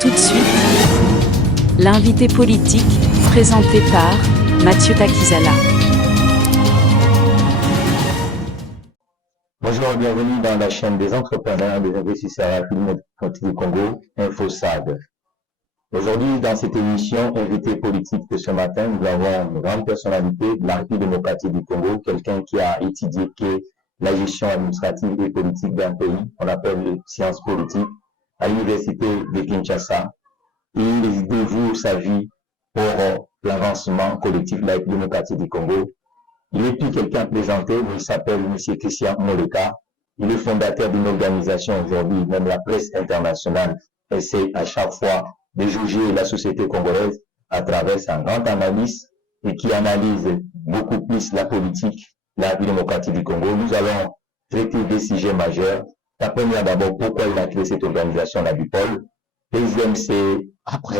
Tout de suite, l'invité politique, présenté par Mathieu Takizala. Bonjour et bienvenue dans la chaîne des entrepreneurs, des investisseurs rapides du Congo, InfoSAD. Aujourd'hui, dans cette émission invité politique de ce matin, nous avons une grande personnalité de la République démocratique du Congo, quelqu'un qui a étudié la gestion administrative et politique d'un pays, on appelle les sciences politiques, à l'université de Kinshasa. Il dévoue sa vie pour l'avancement collectif de la République démocratique du Congo. Il n'est plus quelqu'un présenté, mais il s'appelle M. Christian Moleka. Il est fondateur d'une organisation aujourd'hui, même la presse internationale essaie à chaque fois de juger la société congolaise à travers sa grande analyse et qui analyse beaucoup plus la politique de la République démocratique du Congo. Nous allons traiter des sujets majeurs. La première d'abord, pourquoi il a créé cette organisation, la BIPOL. Deuxième, c'est après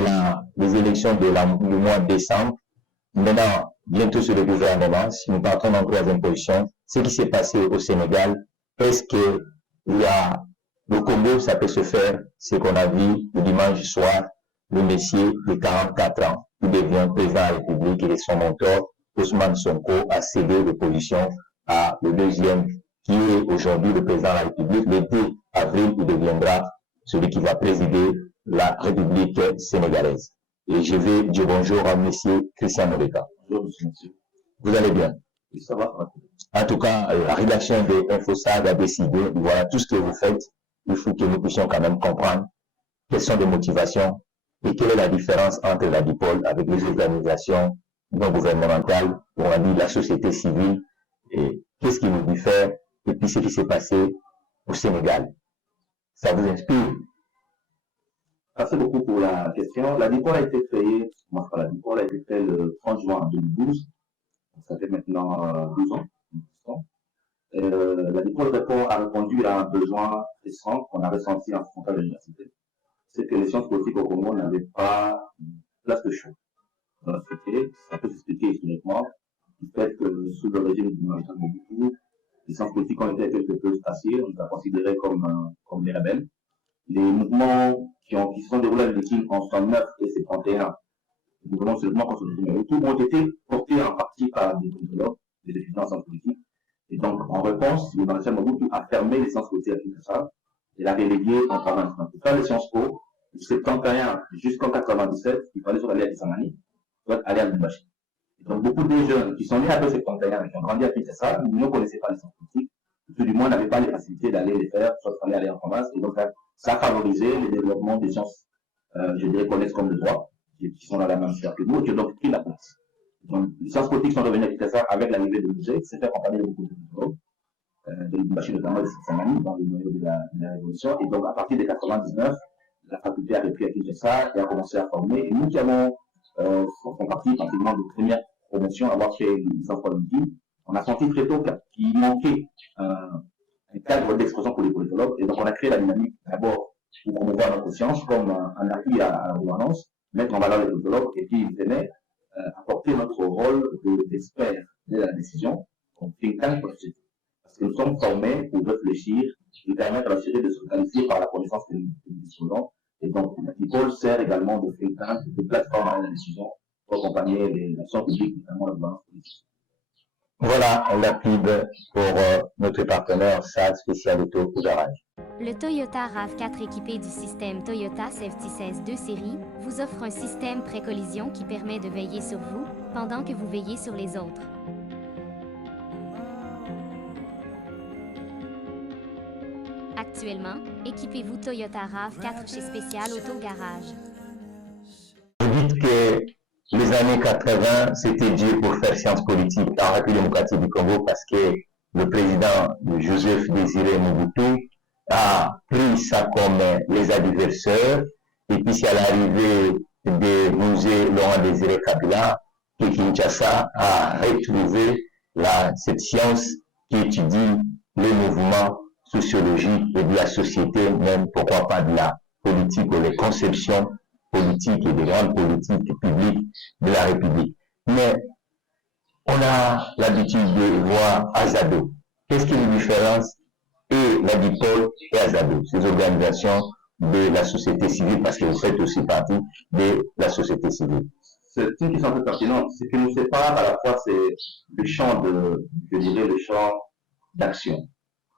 les élections du mois de décembre. Maintenant, bientôt sur le gouvernement, si nous partons en troisième position, ce qui s'est passé au Sénégal, est-ce que le Congo, ça peut se faire, ce qu'on a vu le dimanche soir, le monsieur de 44 ans, qui devient président de la République et son mentor, Ousmane Sonko, a cédé l'opposition à le deuxième, qui est aujourd'hui le président de la République. Le 2 avril, il deviendra celui qui va présider la République sénégalaise. Et je vais dire bonjour à M. Christian Moleka. Bonjour, monsieur. Vous allez bien? Oui, ça va. En tout cas, la rédaction de InfoSAD a décidé, voilà tout ce que vous faites, il faut que nous puissions quand même comprendre quelles sont les motivations et quelle est la différence entre la BIPOL avec les organisations non gouvernementales, on a dit la société civile, et qu'est-ce qui nous diffère, et puis ce qui s'est passé au Sénégal. Ça vous inspire? Merci beaucoup pour la question. La BIPOL a été créée, la BIPOL a été créée le 30 juin 2012. Ça fait maintenant 12 ans. La BIPOL a répondu à un besoin récent qu'on a ressenti en frontal de l'université. C'est que les sciences politiques au Congo n'avaient pas de place de choix dans la société. Ça peut s'expliquer historiquement du fait que sous le régime du maréchal Mobutu, les sciences politiques ont été quelque peu stationnées, on les a considérés comme des rebelles. Les mouvements qui sont déroulés à l'Église en 69 et 71, les mouvements seulement contre le régime Mobutu, ont été portés en partie par des politologues, des étudiants en sciences politiques. Et donc, en réponse, le maréchal Mobutu a fermé les sciences politiques à Kinshasa et l'a relégué en province. Donc, pour faire les Sciences Po, du 71 jusqu'en 97, il fallait soit aller à Kisangani, soit aller à Lubumbashi. Et donc, beaucoup de jeunes qui sont nés après 71 et qui ont grandi à Kinshasa ne connaissaient pas les sciences politiques, tout du moins n'avaient pas les facilités d'aller les faire, soit aller en province. Et donc, ça a favorisé le développement des sciences, je dirais, connexes comme le droit, qui sont dans la même sphère que nous, et qui ont donc pris la place. Donc, les sciences politiques sont devenues à Kinshasa avec l'arrivée de l'UG, qui s'est fait accompagner de beaucoup de politologues, de Lubumbashi notamment, de Kisangani, dans le noyau de la Révolution. Et donc, à partir de 99, la faculté a repris à Kinshasa et a commencé à former. Et nous qui avons fait partie pratiquement de première promotion à avoir fait les sciences politiques, on a senti très tôt qu'il manquait un cadre d'expression pour les politologues. Et donc, on a créé la dynamique d'abord pour promouvoir notre science comme un appui à la gouvernance, mettre en valeur les politologues et puis ils venaient apporter notre rôle d'expert de la décision comme think tank pour la société. Parce que nous sommes formés pour réfléchir et permettre à la société de se qualifier par la connaissance que nous disposons. Et donc, la BIPOL sert également de think tank, de plateforme à la décision pour accompagner l'action publique, notamment la gouvernance politique. Voilà la pub pour notre partenaire SAD Spécial Auto au garage. Le Toyota RAV4 équipé du système Toyota Safety 16 2 série vous offre un système pré-collision qui permet de veiller sur vous pendant que vous veillez sur les autres. Actuellement, équipez-vous Toyota RAV4 chez Spécial Auto Garage. Vous dites que les années 80, c'était dur pour faire sciences politiques en République démocratique du Congo parce que le président Joseph Désiré Mobutu a pris ça comme les adversaires. Et puis, c'est à l'arrivée de musée Laurent Désiré Kabila que Kinshasa a retrouvé cette science qui étudie les mouvements sociologiques et de la société, même pourquoi pas de la politique ou les conceptions politiques et des grandes politiques publiques de la République. Mais on a l'habitude de voir Azado. Qu'est-ce qui est la différence et la BIPOL et Azado, ces organisations de la société civile, parce que vous faites aussi partie de la société civile? C'est une question très pertinente. Ce qui nous sépare à la fois, c'est le champ je dirais, le champ d'action.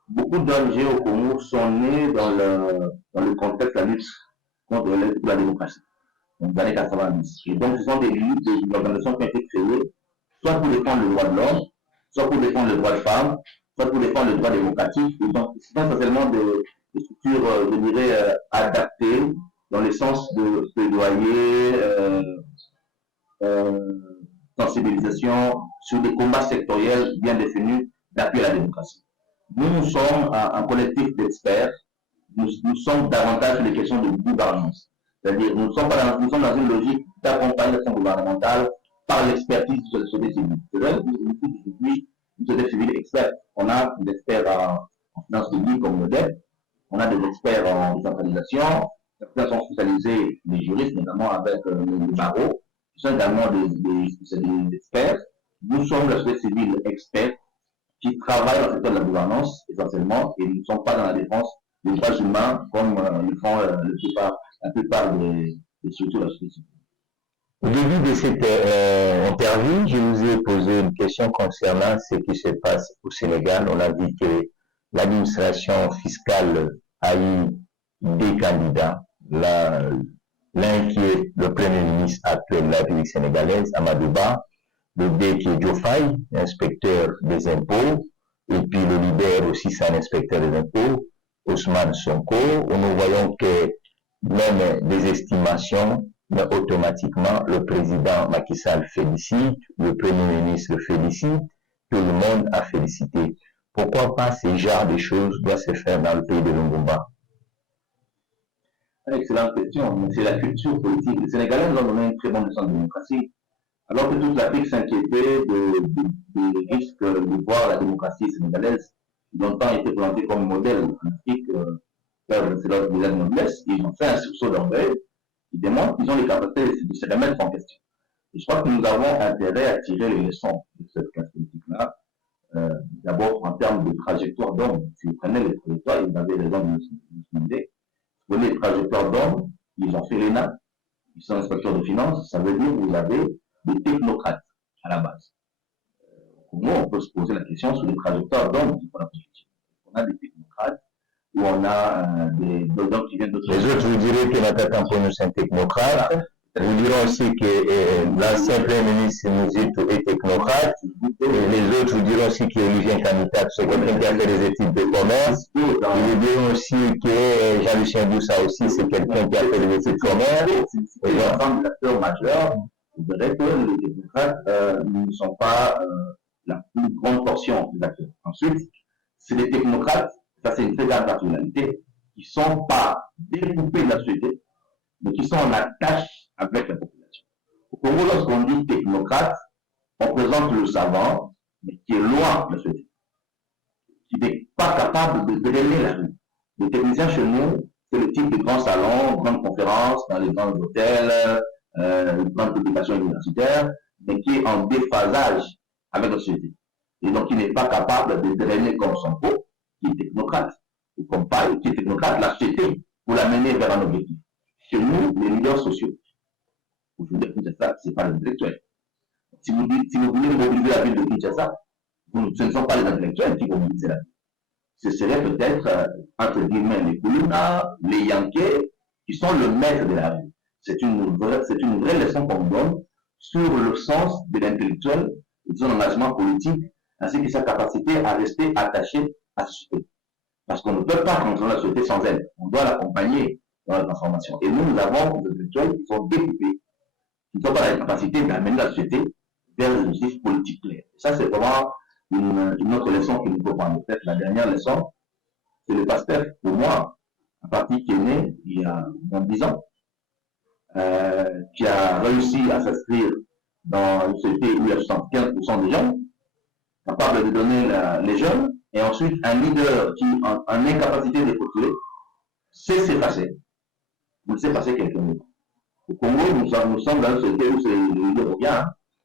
Beaucoup d'ONG au Congo sont nés dans le contexte de la lutte contre la démocratie, dans les années 90. Et donc, ce sont des organisations qui ont été créées, soit pour défendre le droit de l'homme, soit pour défendre le droit de femme, soit pour défendre le droit démocratique. Et donc, ce sont essentiellement des structures, je dirais, adaptées, dans le sens de plaidoyer, sensibilisation sur des combats sectoriels bien définis d'appui à la démocratie. Nous sommes un collectif d'experts. Nous sommes davantage sur les questions de gouvernance. C'est-à-dire, nous sommes dans une logique d'accompagnement gouvernementale par l'expertise de la société civile. C'est vrai que nous sommes aujourd'hui une société civile experte. On a des experts en finances publiques comme l'ODEP, on a des experts en décentralisation, certains sont spécialisés, les juristes, notamment avec le barreau, qui sont également des experts. Nous sommes la société civile experte qui travaille dans le secteur de la gouvernance essentiellement, et nous ne sommes pas dans la défense des droits humains comme le font la plupart des structures de la société civile. Au début de cette interview, je vous ai posé une question concernant ce qui se passe au Sénégal. On a dit que l'administration fiscale a eu des candidats. L'un qui est le Premier ministre actuel de la République sénégalaise, Amadou Ba, le B qui est Diofaye, inspecteur des impôts, et puis le leader aussi, c'est un inspecteur des impôts, Ousmane Sonko, où nous voyons que même des estimations, mais automatiquement, le président Macky Sall félicite, le Premier ministre félicite, tout le monde a félicité. Pourquoi pas ce genre de choses doit se faire dans le pays de Lungumba? Excellente question. C'est la culture politique. Les Sénégalais nous ont donné une très bonne leçon de démocratie. Alors que toute l'Afrique s'inquiétait des risques de voir la démocratie sénégalaise, qui longtemps été présentée comme modèle en Afrique, c'est leur de noblesse, ils ont fait un sursaut d'orgueil, ils démontrent qu'ils ont les capacités de se remettre en question. Et je crois que nous avons intérêt à tirer les leçons de cette classe politique-là, d'abord en termes de trajectoire d'homme. Si vous prenez les trajectoires, vous avez raison de le demander. Vous prenez les trajectoires d'hommes, ils ont fait l'ENA, ils sont inspecteurs de finances, ça veut dire que vous avez des technocrates à la base. Comment on peut se poser la question sur les trajectoires d'hommes qui font la politique? On a des technocrates, où on a des gens qui viennent d'autres... Les autres, vous direz que Nathan Tamponou, c'est un technocrate. Vous direz aussi que l'ancien Premier ministre Mouzito est technocrate. Et les autres vous diront aussi qu'Olivier Kanouta, c'est quelqu'un qui a fait des études de commerce. Ils vous diront aussi que Jean-Lucien Boussa aussi, c'est quelqu'un qui a fait des études de commerce. Et l'ensemble des acteurs majeurs, vous verrez que les technocrates ne sont pas la plus grande portion des acteurs. Ensuite, c'est des technocrates, ça c'est une très grande particularité, qui ne sont pas découpés de la société, mais qui sont en attache avec la population. Au Congo, lorsqu'on dit technocrate, on présente le savant, mais qui est loin de la société, qui n'est pas capable de drainer la rue. Les techniciens chez nous, c'est le type de grands salons, grandes conférences, dans les grands hôtels, grandes publications universitaires, mais qui est en déphasage avec la société. Et donc, il n'est pas capable de drainer comme Sonko, qui est technocrate, ou comme Paille, qui est technocrate, la société, pour la mener vers un objectif. Chez nous, les leaders sociaux, aujourd'hui, Kinshasa, ce n'est pas les intellectuels. Si vous voulez mobiliser la ville de Kinshasa, ce ne sont pas les intellectuels qui vont mobiliser la ville. Ce serait peut-être, entre guillemets, les Kuluna, les Yankés, qui sont le maître de la ville. C'est une vraie leçon qu'on donne sur le sens de l'intellectuel, de son engagement politique, ainsi que sa capacité à rester attaché à sa société. Parce qu'on ne peut pas contrôler la société sans elle. On doit l'accompagner dans la transformation. Et nous avons des intellectuels qui sont découpés, qui ne sont pas dans la capacité d'amener la société vers des objectifs politiques clairs. Et ça, c'est vraiment une autre leçon qu'il nous faut prendre. Peut-être la dernière leçon, c'est le PASTEF, pour moi, un parti qui est né il y a 10 ans, qui a réussi à s'inscrire dans une société où il y a 75% des jeunes, capable de donner les jeunes, et ensuite un leader qui, en incapacité de postuler, sait s'effacer. Vous laissez passer quelqu'un d'autre. Au Congo, nous sommes dans une société où c'est le leader bien.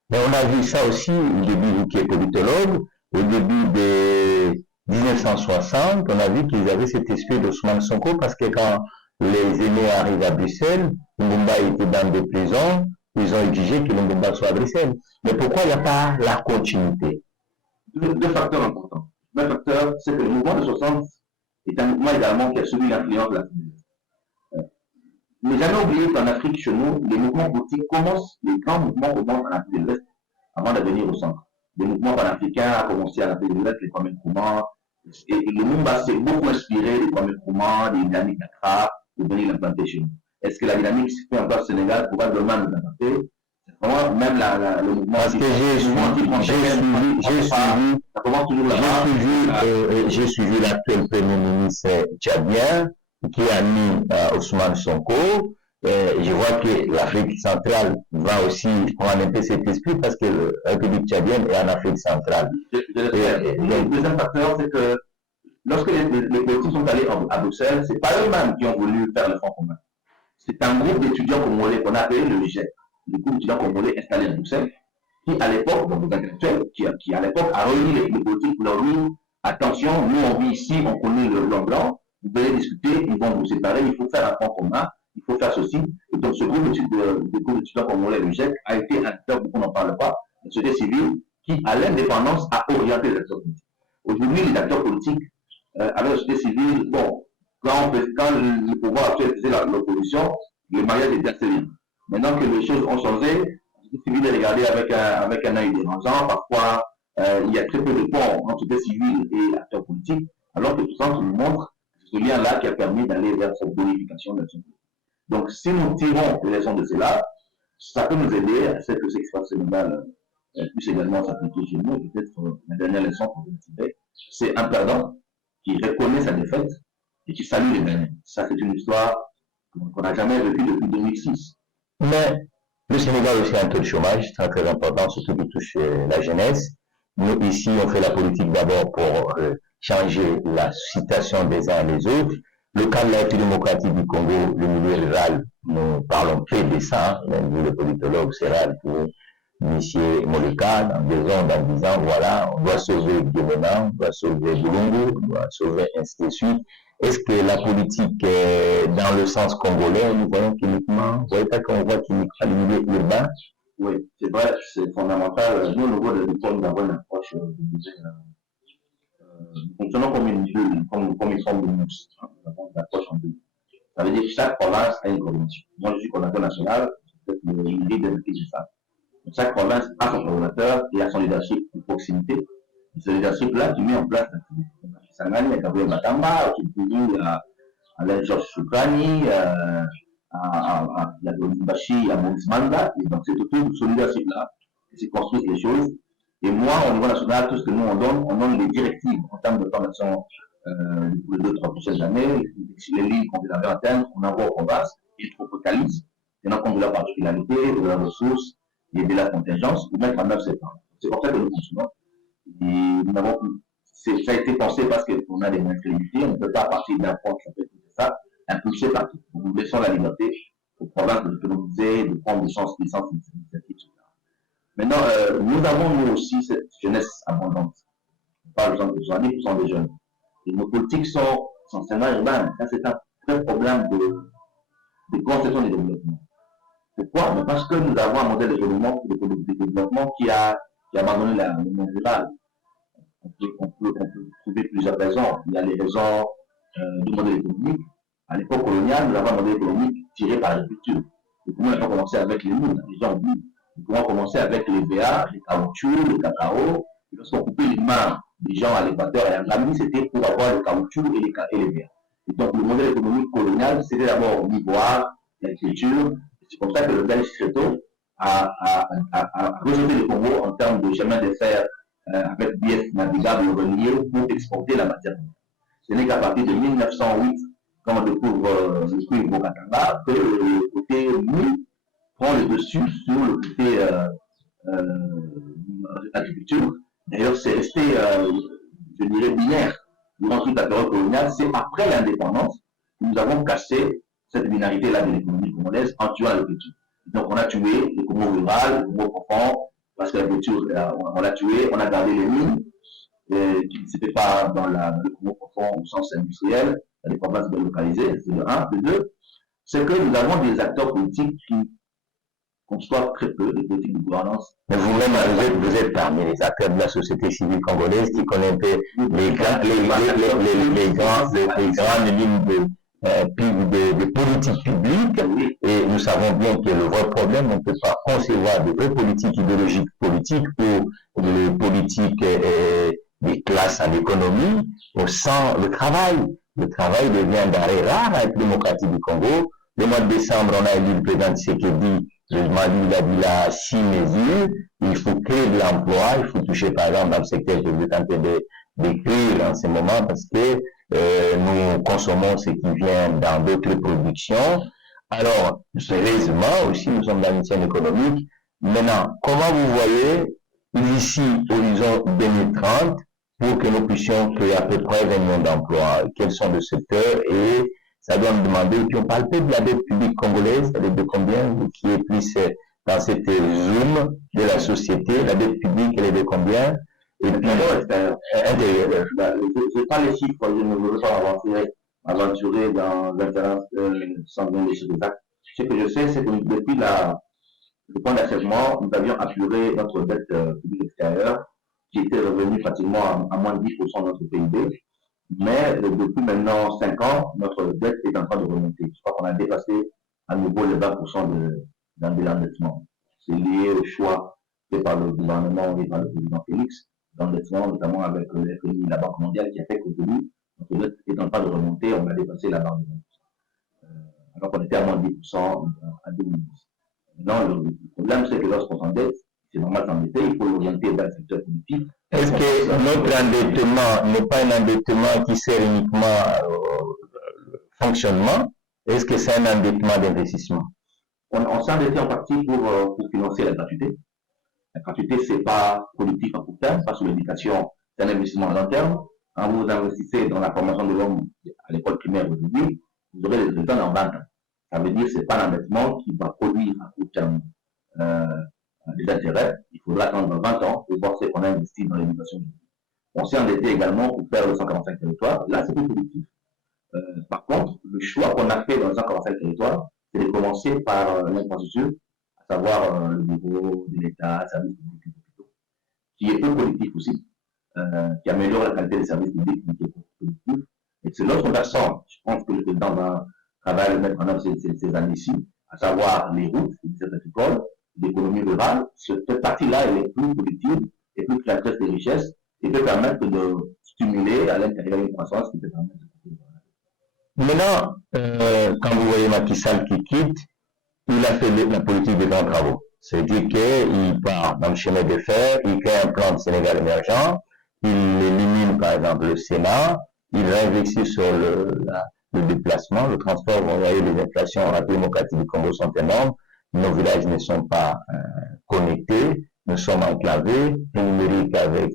Mais on a vu ça aussi au début, vous qui êtes politologue, au début de 1960, on a vu qu'ils avaient cet esprit d'Ousmane Sonko, parce que quand les aînés arrivent à Bruxelles, Lumumba était dans des prisons, ils ont exigé que Lumumba soit à Bruxelles. Mais pourquoi il n'y a pas la continuité? Deux facteurs importants. Le premier facteur, c'est que le mouvement de 60 est un mouvement également qui a subi l'influence de la Fédération. Mais jamais oublier qu'en Afrique, chez nous, les mouvements politiques commencent, les grands mouvements commencent en Afrique de l'Ouest avant de venir au centre. Les mouvements panafricains ont commencé en Afrique de l'Ouest, les premiers mouvements, et le Lumumba s'est beaucoup inspiré des premiers mouvements, des dynamiques d'Accra, pour venir l'implanter chez nous. Est-ce que la dynamique se fait en place au Sénégal pourra demain nous implanter? Vraiment, même le mouvement. Parce que j'ai suivi l'actuel Premier ministre tchadien qui a mis Ousmane Sonko. Je vois que l'Afrique centrale va aussi prendre un peu cet esprit parce que la République tchadienne est en Afrique centrale. Le deuxième facteur, c'est que lorsque les politiques sont allés à Bruxelles, ce n'est pas eux-mêmes qui ont voulu faire le Front commun. C'est un groupe d'étudiants congolais qu'on a appelé le GIEC, le groupe d'étudiants congolais installé à Bruxelles, qui à l'époque, donc les intellectuels, qui à l'époque a réuni les politiques pour leur dire attention, nous on vit ici, on connaît le blanc, vous devez discuter, ils vont vous séparer, il faut faire un Front commun, il faut faire ceci. Et donc ce groupe d'étudiants congolais, le GIEC, a été un acteur, beaucoup n'en parlent pas, la société civile, qui à l'indépendance a orienté les acteurs politiques. Aujourd'hui, les acteurs politiques, avec la société civile, bon, quand le pouvoir actuel faisait l'opposition, le mariage était assez libre. Maintenant que les choses ont changé, la société civile est regardée avec un œil dérangeant. Parfois, il y a très peu de ponts entre société civile et l'acteur politique, alors que tout ça nous montre ce lien-là qui a permis d'aller vers cette bonification de l'action politique. Donc, si nous tirons les leçons de cela, ça peut nous aider à ce que ce qui se passe au Sénégal puisse également s'appliquer chez nous. Et peut-être la dernière leçon qu'on peut tirer, c'est un perdant qui reconnaît sa défaite et qui salue les gagnants. Ça, c'est une histoire qu'on n'a jamais vécue depuis 2006. Mais le Sénégal aussi a un taux de chômage très très important, surtout qui touche la jeunesse. Nous, ici, on fait la politique d'abord pour changer la situation des uns et des autres. Le cas de la République démocratique du Congo, le milieu rural, nous parlons peu de ça. Même vous, le politologue, c'est rare pour initier Moleka dans 2 ans, dans 10 ans, voilà, on doit sauver Guémena, on doit sauver Boulongo, on doit sauver ainsi de suite. Est-ce que la politique dans le sens congolais, nous voyons qu'uniquement, vous voyez pas qu'on voit qu'uniquement le milieu urbain? Oui, c'est vrai, c'est fondamental. Nous, au niveau de l'école, nous avons une approche, nous fonctionnons comme une bulle, comme une forme de mousse. Nous avons une approche en bulle. Ça veut dire que chaque province a une coordination. Moi, je suis coordinateur national, c'est peut-être le leader de ça. Chaque province a son coordinateur et a son leadership de proximité. Et ce leadership-là, tu mets en place l'activité. Sangani, à Gabriel Matamba, à Alain Georges Soukrani, à Lubumbashi, à Maurice Manda. Et donc, c'est autour de ce leadership-là que se construisent les choses. Et moi, au niveau national, tout ce que nous on donne les directives en termes de formation pour les 2-3 prochaines années, les lignes qu'on veut en termes, on envoie aux provinces, ils focalisent, tenant compte de la particularité, de leurs ressources et de la contingence, pour mettre en œuvre ces plans. C'est pour ça que nous fonctionnons. Et nous avons, ça a été pensé parce qu'on a des moyens limités, on ne peut pas partir d'un point qui s'appelle tout ça, impulser partout. Nous laissons la liberté aux provinces de s'autonomiser, de prendre des chances, des initiatives, etc. Maintenant, nous avons nous aussi cette jeunesse abondante. Par exemple, 70% des jeunes. Et nos politiques sont essentiellement urbaines. Ça, c'est un vrai problème de conception du développement. Pourquoi? Parce que nous avons un modèle de développement qui a abandonné le monde rural. On peut trouver plusieurs raisons. Il y a les raisons du modèle économique. À l'époque coloniale, nous avons un modèle économique tiré par l'agriculture. Et comment on a commencé avec les mines? Les gens oublient. Nous pouvons commencer avec les VA, les caoutchoucs, le cacao. Et lorsqu'on coupait les mains des gens à l'équateur et en Gambie, c'était pour avoir le caoutchouc et les VA. Et donc, le modèle économique colonial, c'était d'abord l'ivoire, l'agriculture. C'est comme ça que le Belge Créteau a rejeté le Congo en termes de chemin de fer avec biais navigables reliés pour exporter la matière première. Ce n'est qu'à partir de 1908, quand on découvre le cuivre au Katanga, que le côté mou prend le dessus sur le côté agriculture. D'ailleurs, c'est resté, je dirais, binaire durant toute la période coloniale. C'est après l'indépendance que nous avons cassé cette binarité-là de l'économie congolaise en tuant l'agriculture. Donc, on a tué le Congo rural, le Congo profond, parce que l'agriculture, on l'a tué, on a gardé les mines, qui ne s'étaient pas dans le Congo profond au sens industriel, il y a des provinces délocalisées, c'est de un. De deux, c'est que nous avons des acteurs politiques qui conçoivent très peu de politiques de gouvernance. Mais vous-même, vous êtes parmi les acteurs de la société civile congolaise qui connaissent un peu les grandes lignes de politique publique. Et nous savons bien que le vrai problème, on ne peut pas concevoir de vraies politiques idéologiques politiques ou les politiques des classes en économie sans le travail. Le travail devient d'arrêt rare avec la démocratie du Congo. Le mois de décembre, on a élu le président Tshisekedi. Le Mali, il a dit là 6 mesures. Il faut créer de l'emploi. Il faut toucher, par exemple, dans le secteur que vous êtes en train d'écrire en ce moment, parce que nous consommons ce qui vient dans d'autres productions. Alors, sérieusement, aussi, nous sommes dans une scène économique. Maintenant, comment vous voyez ici, horizon 2030, pour que nous puissions créer à peu près 20 millions d'emplois? Quels sont les secteurs? Et ça doit nous demander, et puis on parle peu de la dette publique congolaise, la dette de combien, qui est plus dans cette zoom de la société, la dette publique, elle est de combien? Et puis, intérieur. Je n'ai pas les chiffres, je ne veux pas aventurer dans l'intérêt sans donner les chiffres exacts. Ce que je sais, c'est que depuis le point d'achèvement, nous avions apuré notre dette publique extérieure, qui était revenue pratiquement à moins de 10% de notre PIB. Mais depuis maintenant 5 ans, notre dette est en train de remonter. Je crois qu'on a dépassé à nouveau les 20% de l'endettement. C'est lié au choix fait par le gouvernement et par le président Félix, d'endettement, notamment avec le FMI, la Banque mondiale, qui a fait qu'aujourd'hui, notre dette est en train de remonter, on a dépassé la barre de 20%. Alors qu'on était à moins de 10% en 2010. Maintenant, le problème, c'est que lorsqu'on s'endette, c'est normal s'endetter, il faut l'orienter vers le secteur politique. Est-ce que notre endettement n'est pas un endettement qui sert uniquement au fonctionnement? Est-ce que c'est un endettement d'investissement? On s'est endetté en partie pour financer la gratuité. La gratuité, c'est pas productif à court terme, parce que l'éducation, c'est un investissement à long terme. Quand vous investissez dans la formation de l'homme à l'école primaire aujourd'hui, vous aurez les résultats dans 20 ans. Ça veut dire que c'est pas l'endettement qui va produire à court terme des intérêts. Il faudra attendre 20 ans pour voir ce qu'on a investi dans l'éducation. On s'est endetté également pour faire le 145 territoires. Là, c'est plus productif. Par contre, le choix qu'on a fait dans les 145 territoires, c'est de commencer par l'infrastructure, à savoir le niveau de l'État, services publics, qui est peu productif aussi, qui améliore la qualité des services publics, mais qui est peu productif. Et c'est l'autre versant, je pense que le président va travailler à mettre en œuvre ces années-ci, à savoir les routes, les services agricoles, l'économie rurale. Cette partie-là, elle est plus productive et plus créatrice de richesses et peut permettre de stimuler à l'intérieur une croissance qui peut permettre de. Maintenant, quand vous voyez Macky Sall qui quitte, il a fait la politique des grands travaux. C'est-à-dire qu'il part dans le chemin de fer, il crée un plan de Sénégal émergent, il élimine par exemple le Sénat, il réinvestit sur le déplacement, le transport. Vous voyez, les inflations en République démocratique du Congo sont énormes, nos villages ne sont pas connectés, nous sommes enclavés, le numérique avec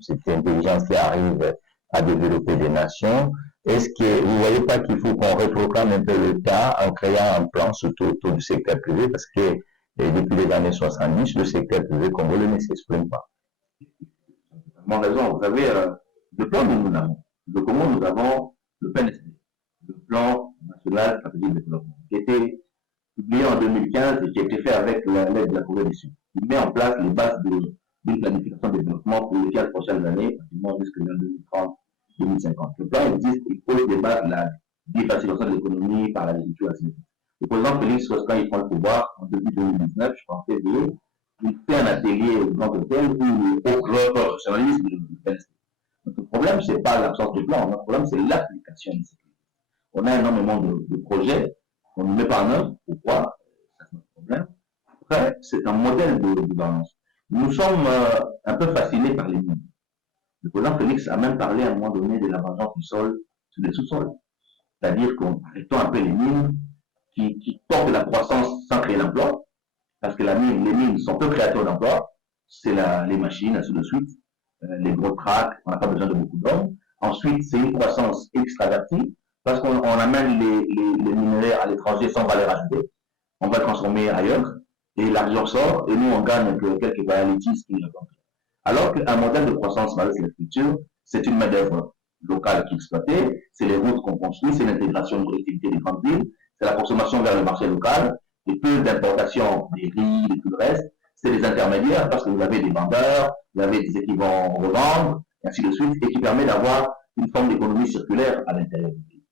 cette intelligence qui arrive à développer des nations. Est-ce que vous ne voyez pas qu'il faut qu'on reprogramme un peu l'État en créant un plan surtout autour du secteur privé, parce que depuis les années 70, le secteur privé congolais ne s'exprime pas. Vous avez raison. Vous savez, le plan que nous avons, le Congo, nous avons le PNSD, le plan national stratégique de développement, qui a été publié en 2015 et qui a été fait avec l'aide de la Corée du Sud. Il met en place les bases d'une planification de développement pour les 15 prochaines années, pratiquement jusqu'en 2030. 2050. Le plan existe, il pose des bases de la diversification de l'économie par l'agriculture. Le président Félix, quand il prend le pouvoir en début 2019, je pense qu'il fait un atelier au Grand Hôtel où le professionnalisme du PNSD. Notre problème, ce n'est pas l'absence de plan, notre problème, c'est l'application de ces plans. On a énormément de projets qu'on ne met pas en œuvre. Pourquoi? C'est notre problème. Après, c'est un modèle de gouvernance. Nous sommes un peu fascinés par les mines. Le président Félix a même parlé à un moment donné de la vengeance du sol sur les sous-sols. C'est-à-dire qu'on arrêtons un peu les mines qui portent la croissance sans créer l'emploi, parce que les mines sont peu créateurs d'emploi, c'est les machines, ainsi de suite, les gros tracts, on n'a pas besoin de beaucoup d'hommes. Ensuite, c'est une croissance extravertie, parce qu'on amène les minerais à l'étranger sans valeur ajoutée, on va le transformer ailleurs, et l'argent sort, et nous on gagne quelques royalties qui ne comptent. Alors qu'un modèle de croissance basé sur la culture, c'est une main-d'œuvre locales qui est exploitée, c'est les routes qu'on construit, c'est l'intégration de collectivités des grandes villes, c'est la consommation vers le marché local, et peu d'importation des riz et tout le reste, c'est les intermédiaires parce que vous avez des vendeurs, vous avez des qui vont revendre, et ainsi de suite, et qui permet d'avoir une forme d'économie circulaire à l'intérieur du pays.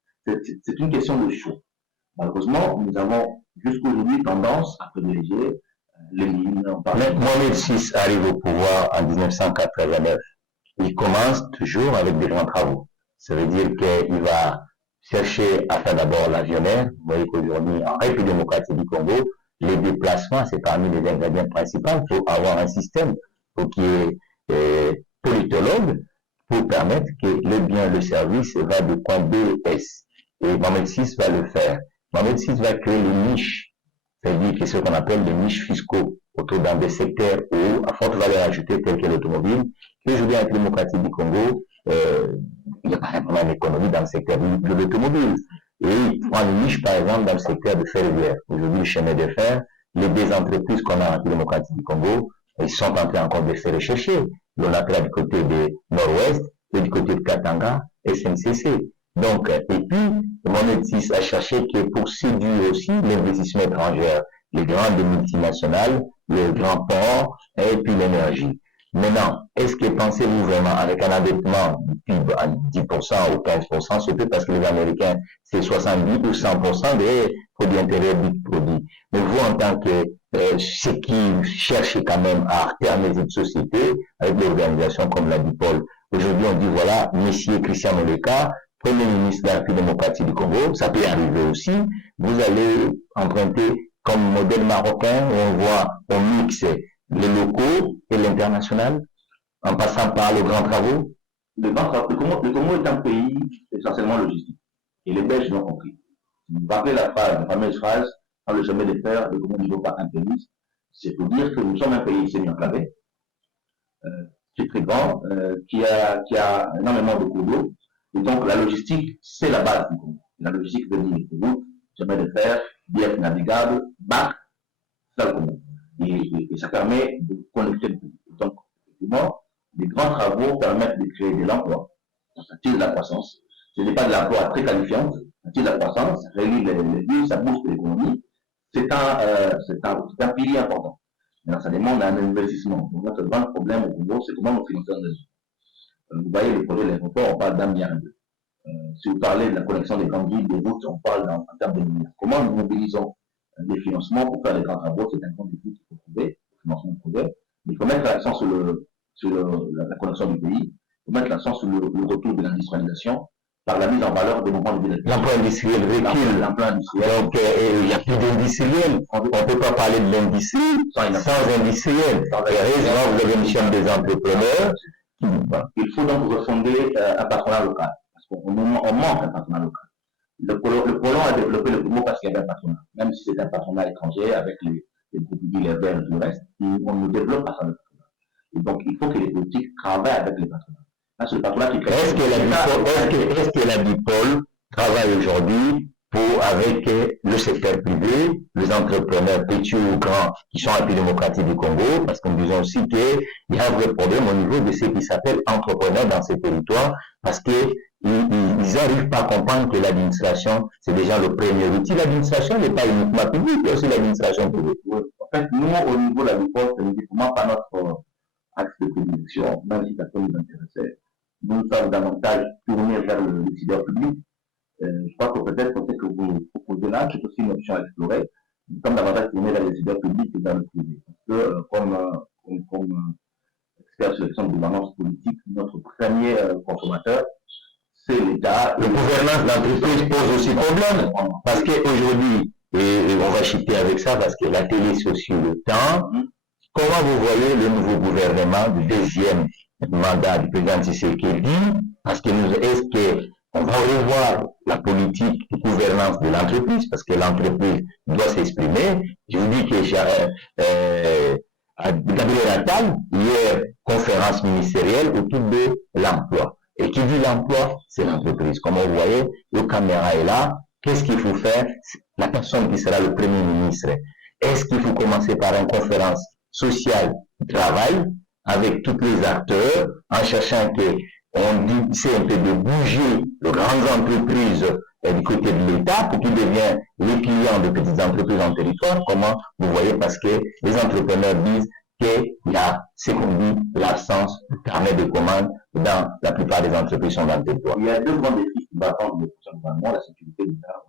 C'est une question de choix. Malheureusement, nous avons jusqu'aujourd'hui tendance à privilégier les mines. Mais Mohamed VI arrive au pouvoir en 1989. Il commence toujours avec des grands travaux. Ça veut dire qu'il va chercher à faire d'abord l'avionnaire. Vous voyez qu'aujourd'hui, en République démocratique du Congo, les déplacements, c'est parmi les ingrédients principaux. Il faut avoir un système pour qu'il y ait politologue pour permettre que le bien, le service va de point B à S. Et Mohamed VI va le faire. Mohamed VI va créer les niches, c'est-à-dire que ce qu'on appelle les niches fiscaux autour dans des secteurs hauts, à forte valeur ajoutée, tels que l'automobile. Aujourd'hui, avec la démocratie du Congo, il n'y a pas vraiment d'économie dans le secteur de l'automobile. Et il prend une niche, par exemple, dans le secteur de ferroviaire. Aujourd'hui, le chemin de fer, les deux entreprises qu'on a en démocratie du Congo, ils sont en train encore de se rechercher. L'ONATRA du côté de Nord-Ouest et du côté de Katanga, SNCC. Donc, et puis, Mohamed VI a cherché que pour séduire aussi l'investissement étranger, les grandes multinationales, les grands ports et puis l'énergie. Maintenant, est-ce que pensez-vous vraiment avec un endettement du PIB à 10% ou 15%, surtout parce que les Américains, c'est 70 ou 100% des produits intérieurs brut produits. Mais vous, en tant que ceux qui cherchent quand même à alterner cette société avec des organisations comme la DIPOL, aujourd'hui on dit voilà, Monsieur Christian Moleka, Premier ministre de la République démocratique du Congo, ça peut arriver aussi, vous allez emprunter comme modèle marocain où on voit, on mixe les locaux et l'international, en passant par les grands travaux. Le Congo est un pays essentiellement logistique. Et les Belges l'ont compris. Vous vous rappelez la fameuse phrase, quand le chemin de fer, le Congo ne vaut pas un pays. C'est pour dire que nous sommes un pays semi-enclavé, qui est très grand, qui a énormément de cours d'eau. Et donc la logistique, c'est la base du Congo. La logistique veut dire route, chemin de fer, bief navigable, barque, c'est le Congo. Et ça permet de connecter le pays. Donc, effectivement, les grands travaux permettent de créer de l'emploi. Ça tire de la croissance. Ce n'est pas de l'emploi très qualifiant, ça tire de la croissance, ça réunit les villes, ça booste l'économie. C'est un pilier important. Mais ça demande un investissement. Donc, notre grand problème au Congo, c'est comment nous finançons les autres. Vous voyez, le projet de l'aéroport, on parle d'un milliard. Si vous parlez de la connexion des grandes villes, des routes, on parle en termes de milliards. Comment nous mobilisons les financements pour faire les grands travaux? C'est un grand défi qu'il faut trouver, le financement de projet. Il faut mettre l'accent sur la connexion du pays, il faut mettre l'accent sur le retour de l'industrialisation par la mise en valeur des moments de vie. L'emploi industriel recule. Donc, il n'y a plus d'industriel. On ne peut pas parler de l'industrie sans industriel. Et heureusement, vous avez une chaîne des entrepreneurs. Il faut donc refonder un patronat local. Parce qu'on manque un patronat local. Le Pôle a développé le Congo parce qu'il y avait un patronat. Même si c'est un patronat étranger avec les groupes les verts et tout le reste, on ne développe pas ça le patronat. Et donc, il faut que les politiques travaillent avec les patronats. Là, c'est le patronat qui crée. Est-ce que la DIPOL travaille aujourd'hui avec le secteur privé, les entrepreneurs petits ou grands qui sont en République démocratique du Congo, parce que nous disons aussi qu'il y a un vrai problème au niveau de ce qui s'appelle entrepreneurs dans ces territoires, parce que ils n'arrivent pas à comprendre que l'administration, c'est déjà le premier outil. L'administration n'est pas uniquement publique, il y a aussi l'administration privée. En fait, nous, au niveau de la DIPOL, c'est uniquement pas notre axe de prédilection, même si ça peut nous intéresser. Nous sommes davantage tournés vers le décideur public. Je crois que peut-être ce que vous proposez là, c'est aussi une option à explorer. Nous sommes davantage tournés vers les décideurs publics que vers le privé. Parce que, comme expert sur l'action de gouvernance politique, notre premier consommateur, c'est l'État. La gouvernance d'entreprise pose aussi problème. Parce qu'aujourd'hui, et on va chuter avec ça, parce que la télé, c'est aussi le temps. Comment vous voyez le nouveau gouvernement du deuxième mandat du président Tshisekedi? Parce que est-ce qu'on va revoir la politique de gouvernance de l'entreprise? Parce que l'entreprise doit s'exprimer. Je vous dis que Gabriel Attal, hier, conférence ministérielle autour de l'emploi. Et qui dit l'emploi, c'est l'entreprise. Comme vous voyez, le caméra est là. Qu'est-ce qu'il faut faire? La personne qui sera le premier ministre. Est-ce qu'il faut commencer par une conférence sociale du travail avec tous les acteurs en cherchant que on dit, c'est un peu de bouger les grandes entreprises du côté de l'État pour qu'ils deviennent les clients de petites entreprises en territoire. Comment vous voyez, parce que les entrepreneurs disent qu'il y a ce qu'on dit l'absence de carnet de commandes dans la plupart des entreprises qui sont dans le territoire. Il y a deux grands défis qui attendent le prochain gouvernement, la sécurité de l'État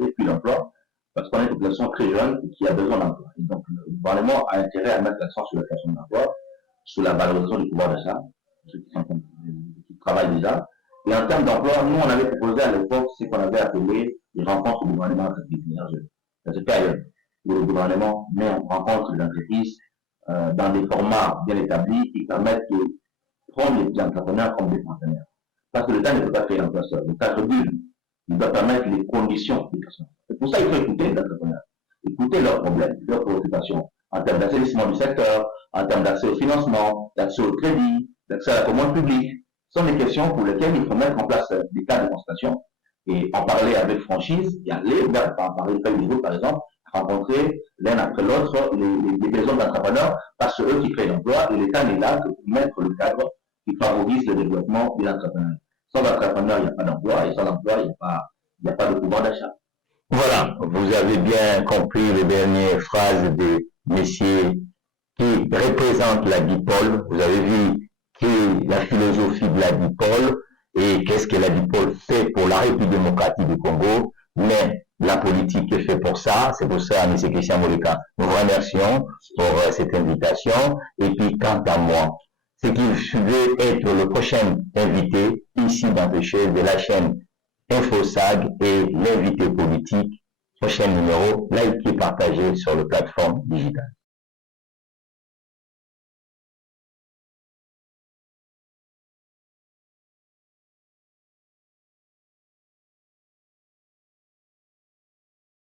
et puis l'emploi, parce qu'on a une population très jeune qui a besoin d'emploi. Et donc, le gouvernement a intérêt à mettre l'accent sur la création d'emplois, sur la valorisation du pouvoir d'achat, ceux qui travaillent déjà. Et en termes d'emploi, nous, on avait proposé à l'époque ce qu'on avait appelé les rencontres du gouvernement entreprise. C'est une période où le gouvernement met en rencontre les entreprises dans des formats bien établis qui permettent de prendre les entrepreneurs comme des partenaires. Parce que l'État ne peut pas créer l'emploi seul. Le cadre bulle, il doit permettre les conditions des personnes. Et pour ça, il faut écouter les entrepreneurs, écouter leurs problèmes, leurs préoccupations, en termes d'assainissement du secteur, en termes d'accès au financement, d'accès au crédit, d'accès à la commande publique. Ce sont des questions pour lesquelles il faut mettre en place des cas de constatation et en parler avec franchise et aller par exemple, par exemple, rencontrer l'un après l'autre les besoins d'entrepreneurs parce que eux qui créent l'emploi et l'État n'est là que pour mettre le cadre qui favorise le développement de l'entrepreneur. Sans entrepreneur, il n'y a pas d'emploi et sans emploi, il n'y a pas de pouvoir d'achat. Voilà, vous avez bien compris les dernières phrases de messieurs qui représentent la dipole. Vous avez vu la philosophie de la dipole et qu'est-ce que la dipole fait pour la République démocratique du Congo, mais la politique est faite pour ça. C'est pour ça, M. Christian Moleka, nous vous remercions pour cette invitation. Et puis, quant à moi, ce qu'il veut être le prochain invité ici dans le chaise de la chaîne InfoSag et l'invité politique, prochain numéro, likez, partagez sur les plateformes digitales.